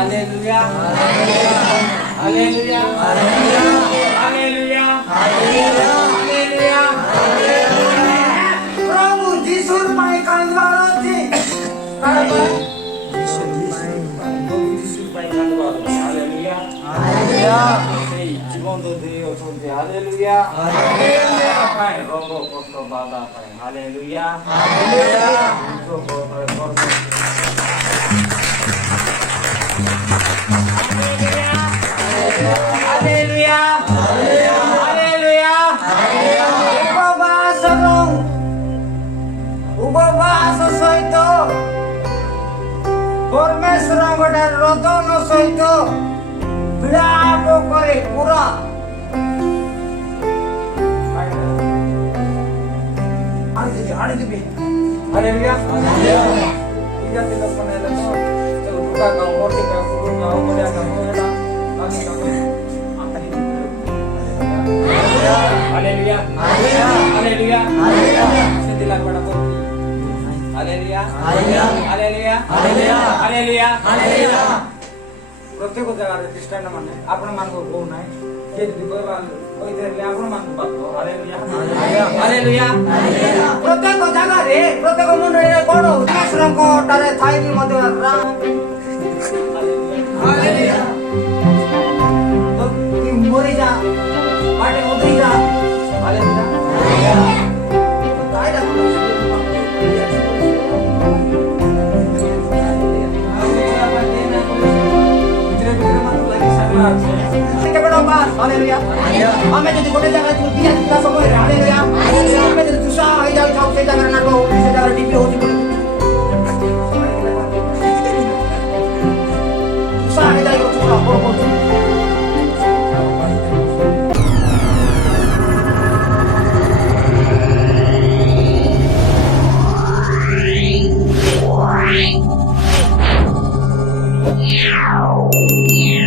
Haleluya. Haleluya. Haleluya. Haleluya. प्रभु যিশুর পায়ে কাঁদবার আছে কার পায়ে? যিশুর পায়ে কাঁদবার আছে। Haleluya. হালেলুয়া সেই জীবন্ত দেহ অଛନ୍ତି। Haleluya. পায় রোগ কষ্ট বাধা পায়। Haleluya. Hallelujah Haleluya. Haleluya. উপবাস সহিত পরমেশ্বরଙ୍କ রোদন সহিত বিଳାପ করে পুরা ଆଣିଦେବି। Haleluya. ଠିକ ଅଛି ଲୋକମାନେ ହେଲେ ତ ଦୁଃଖ କାମ ବର୍ଷେ କାମ କାମ ବଢିଆ କାମ ହେଲା ବାକି କାମ Haleluya. Haleluya. Setila kepada Tuhan. Haleluya. Haleluya. Haleluya. প্রত্যেক জায়গায় খ্রিস্টান মানে আপনার মানব বউ নাই কে যদি কইবা কইতে আপনার মানব পাবো। Haleluya. Haleluya. প্রত্যেক জায়গায় প্রত্যেক মন্দিরে কোন ଈଶ୍ୱରଙ୍କ ଠାରେ ଥାଇକି ମଧ୍ୟ Haleluya. ତ ତୁ ମରିଯା ବାଟେ ମରିଯା Haleluya. କାଇଟା Haleluya. ଆମେ ଯଦି ଗୋଟେ ଜାଗାରେ ଦିଆ ତା ସମୟରେ ହାଲେଲୁୟା ଆମେ ଯଦି ତୁଷା ହେଇଯାଉଥାଉ ସେ ଜାଗାରେ ନାଟ ହଉଛି ସେ ଜାଗାରେ ଡିପି ହଉଛି ତୁଷା ହେଇଯାଇ ତୁଷା ବଡ଼ କରୁଛୁ Yeah.